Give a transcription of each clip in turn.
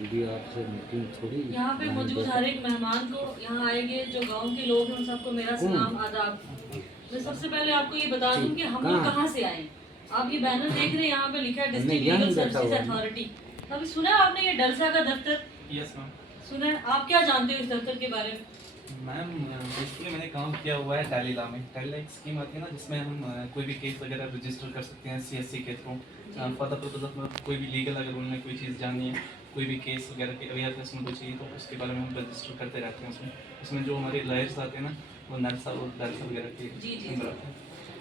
भी आपसे मीटिंग थोड़ी यहाँ पे मौजूद हर एक मेहमान को, यहाँ आएंगे जो गांव के लोग हैं, उन सबको मेरा सलाम आदाब। मैं सबसे पहले आपको ये बता दूं कि हम लोग कहाँ से आए। आप ये बैनर देख रहे हैं, यहाँ पे लिखा है डिस्ट्रिक्ट लीगल सर्विसेज अथॉरिटी। कभी सुना है आपने ये डलसा का दफ्तर? Yes ma'am. सुना है? आप क्या जानते हो इस दफ्तर के बारे में? मैम बेसिकली मैंने काम किया हुआ है टैलीला में। टैलीला एक स्कीम आती है ना, जिसमें हम कोई भी केस वगैरह रजिस्टर कर सकते हैं CSC के through for the purpose of कोई भी लीगल, अगर उन्होंने कोई चीज़ जाननी है, कोई भी केस वगैरह की अवेयरनेस उनको चाहिए, तो उसके बारे में हम रजिस्टर करते रहते हैं। उसमें जो हमारे लॉयर्स आते हैं ना, वो नलसा और डलसा वगैरह के अंदर आते हैं।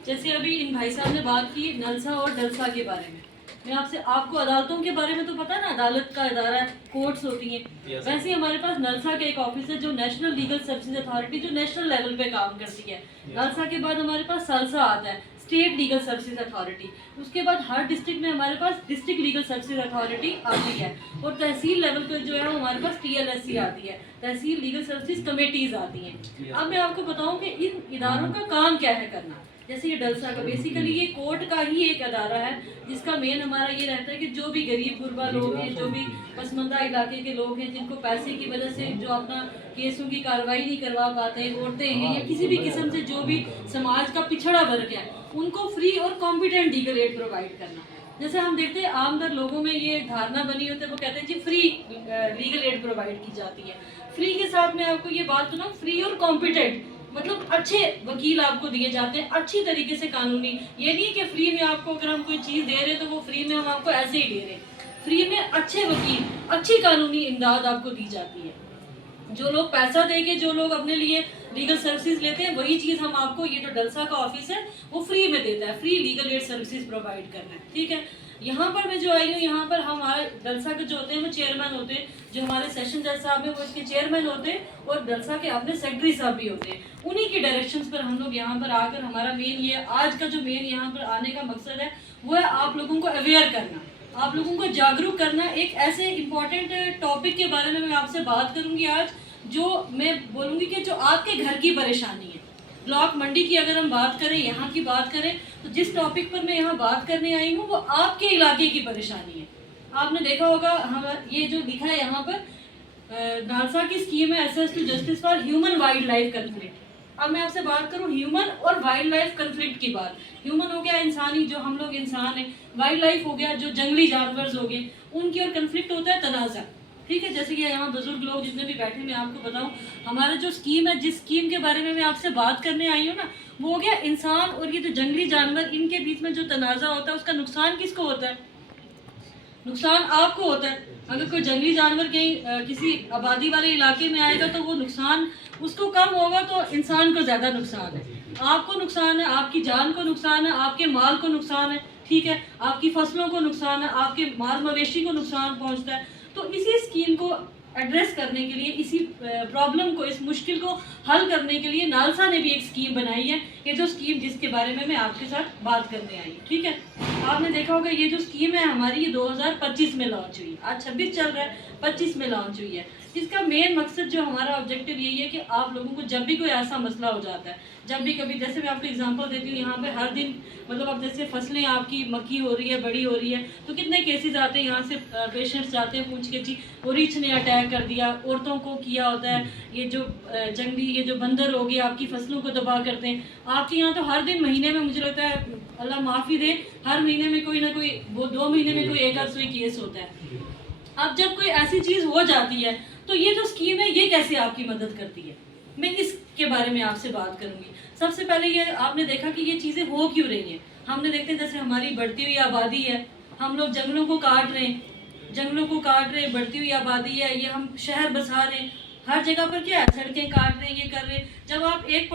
जैसे अभी इन भाई साहब ने बात की नलसा और डलसा के बारे में, मैं आपसे, आपको अदालतों के बारे में तो पता है ना, अदालत का इदारा है, कोर्ट्स होती हैं। वैसे ही हमारे पास नलसा का एक ऑफिस है जो नेशनल लीगल सर्विसेज अथॉरिटी, जो नेशनल लेवल पे काम करती है। नलसा के बाद हमारे पास सलसा आता है, स्टेट लीगल सर्विसेज अथॉरिटी। उसके बाद हर डिस्ट्रिक्ट में हमारे पास डिस्ट्रिक्ट लीगल सर्विसेज अथॉरिटी आती है, और तहसील लेवल पे जो है हमारे पास TLSC आती है, तहसील लीगल सर्विसेज कमेटीज आती हैं। अब मैं आपको बताऊं कि इन इदारों का काम क्या है करना। जैसे ये डलसा का बेसिकली ये कोर्ट का ही एक अदारा है, जिसका मेन हमारा ये रहता है कि जो भी गरीब गुरबा लोग हैं, जो भी पसमंदा इलाके के लोग हैं, जिनको पैसे की वजह से जो अपना केसों की कार्रवाई नहीं करवा पाते हैं, औरतें हैं या किसी भी किस्म से जो भी समाज का पिछड़ा वर्ग है, उनको फ्री और कॉम्पिटेंट लीगल एड प्रोवाइड करना। जैसे हम देखते हैं आमदर लोगों में ये धारणा बनी होती है, वो कहते हैं जी फ्री लीगल एड प्रोवाइड की जाती है। फ्री के साथ में आपको ये बात सुना, फ्री और कॉम्पिटेंट मतलब अच्छे वकील आपको दिए जाते हैं, अच्छी तरीके से कानूनी। ये नहीं कि फ्री में आपको अगर हम कोई चीज़ दे रहे हैं तो वो फ्री में हम आपको ऐसे ही दे रहे हैं। फ्री में अच्छे वकील, अच्छी कानूनी इमदाद आपको दी जाती है। जो लोग पैसा देके, जो लोग अपने लिए लीगल सर्विसेज लेते हैं, वही चीज़ हम आपको, ये जो डलसा का ऑफिस है वो फ्री में देता है, free legal aid services provide करना है। ठीक है, यहाँ पर मैं जो आई हूँ, यहाँ पर हमारे डलसा के जो होते हैं वो चेयरमैन होते हैं, जो हमारे सेशन जज साहब हैं वो इसके चेयरमैन होते हैं, और डलसा के अपने सेक्रेटरी साहब भी होते हैं। उन्हीं की डायरेक्शंस पर हम लोग यहाँ पर आकर, हमारा मेन ये आज का जो मेन यहाँ पर आने का मकसद है वो है आप लोगों को अवेयर करना, आप लोगों को जागरूक करना। एक ऐसे इम्पॉर्टेंट टॉपिक के बारे में मैं आपसे बात करूँगी आज, जो मैं बोलूँगी कि जो आपके घर की परेशानी है। ब्लॉक मंडी की अगर हम बात करें, यहाँ की बात करें, तो जिस टॉपिक पर मैं यहाँ बात करने आई हूँ वो आपके इलाके की परेशानी है। आपने देखा होगा हम ये जो लिखा है यहाँ पर, नालसा की स्कीम है access to justice for human wildlife conflict. अब मैं आपसे बात करूँ ह्यूमन और वाइल्ड लाइफ कंफ्लिक्ट की बात। ह्यूमन हो गया इंसानी, जो हम लोग इंसान हैं, वाइल्ड लाइफ हो गया जो जंगली जानवर हो गए, उनकी, और कंफ्लिक्ट होता है तनाज़ा। ठीक है, जैसे कि यहाँ बुजुर्ग लोग जितने भी बैठे, मैं आपको बताऊँ, हमारा जो स्कीम है, जिस स्कीम के बारे में मैं आपसे बात करने आई हूँ ना, वो हो गया इंसान और ये जो जंगली जानवर, इनके बीच में जो तनाज़ा होता है, उसका नुकसान किसको होता है? नुकसान आपको होता है। अगर कोई जंगली जानवर कहीं किसी आबादी वाले इलाके में आएगा तो वो नुकसान उसको कम होगा, तो इंसान को ज़्यादा नुकसान है, आपको नुकसान है, आपकी जान को नुकसान है, आपके माल को नुकसान है। ठीक है, आपकी फसलों को नुकसान है, आपके माल मवेशी को नुकसान पहुंचता है। तो इसी स्कीम को एड्रेस करने के लिए, इसी प्रॉब्लम को, इस मुश्किल को हल करने के लिए नालसा ने भी एक स्कीम बनाई है। ये जो स्कीम जिसके बारे में मैं आपके साथ बात करने आई। ठीक है, आपने देखा होगा ये जो स्कीम है हमारी, ये 2025 में लॉन्च हुई, आज 26 चल रहा है, 25 में लॉन्च हुई है। इसका मेन मकसद, जो हमारा ऑब्जेक्टिव यही है कि आप लोगों को जब भी कोई ऐसा मसला हो जाता है, जब भी कभी, जैसे मैं आपको एग्जांपल देती हूँ, यहाँ पे हर दिन मतलब अब जैसे फसलें आपकी मक्की हो रही है, बड़ी हो रही है, तो कितने केसेस आते हैं, यहाँ से पेशेंट्स जाते हैं पूछ के जी वो रीछ ने अटैक कर दिया, औरतों को किया होता है, ये जो जंगली, ये जो बंदर हो गए आपकी फसलों को तबाह करते हैं। आपके यहाँ तो हर दिन, महीने में, मुझे लगता है अल्लाह माफ़ी दे, हर महीने में कोई ना कोई, वो 2 महीने में कोई एक आध कोई केस होता है। अब जब कोई ऐसी चीज़ हो जाती है तो ये जो स्कीम है ये कैसे आपकी मदद करती है, मैं इसके बारे में आपसे बात करूंगी। सबसे पहले ये आपने देखा कि ये चीज़ें हो क्यों रही हैं। हमने देखते हैं जैसे हमारी बढ़ती हुई आबादी है, हम लोग जंगलों को काट रहे हैं, बढ़ती हुई आबादी है, ये हम शहर बसा रहे हैं, हर जगह पर क्या है, सड़कें काट रहे हैं, ये कर रहे हैं। जब आप एक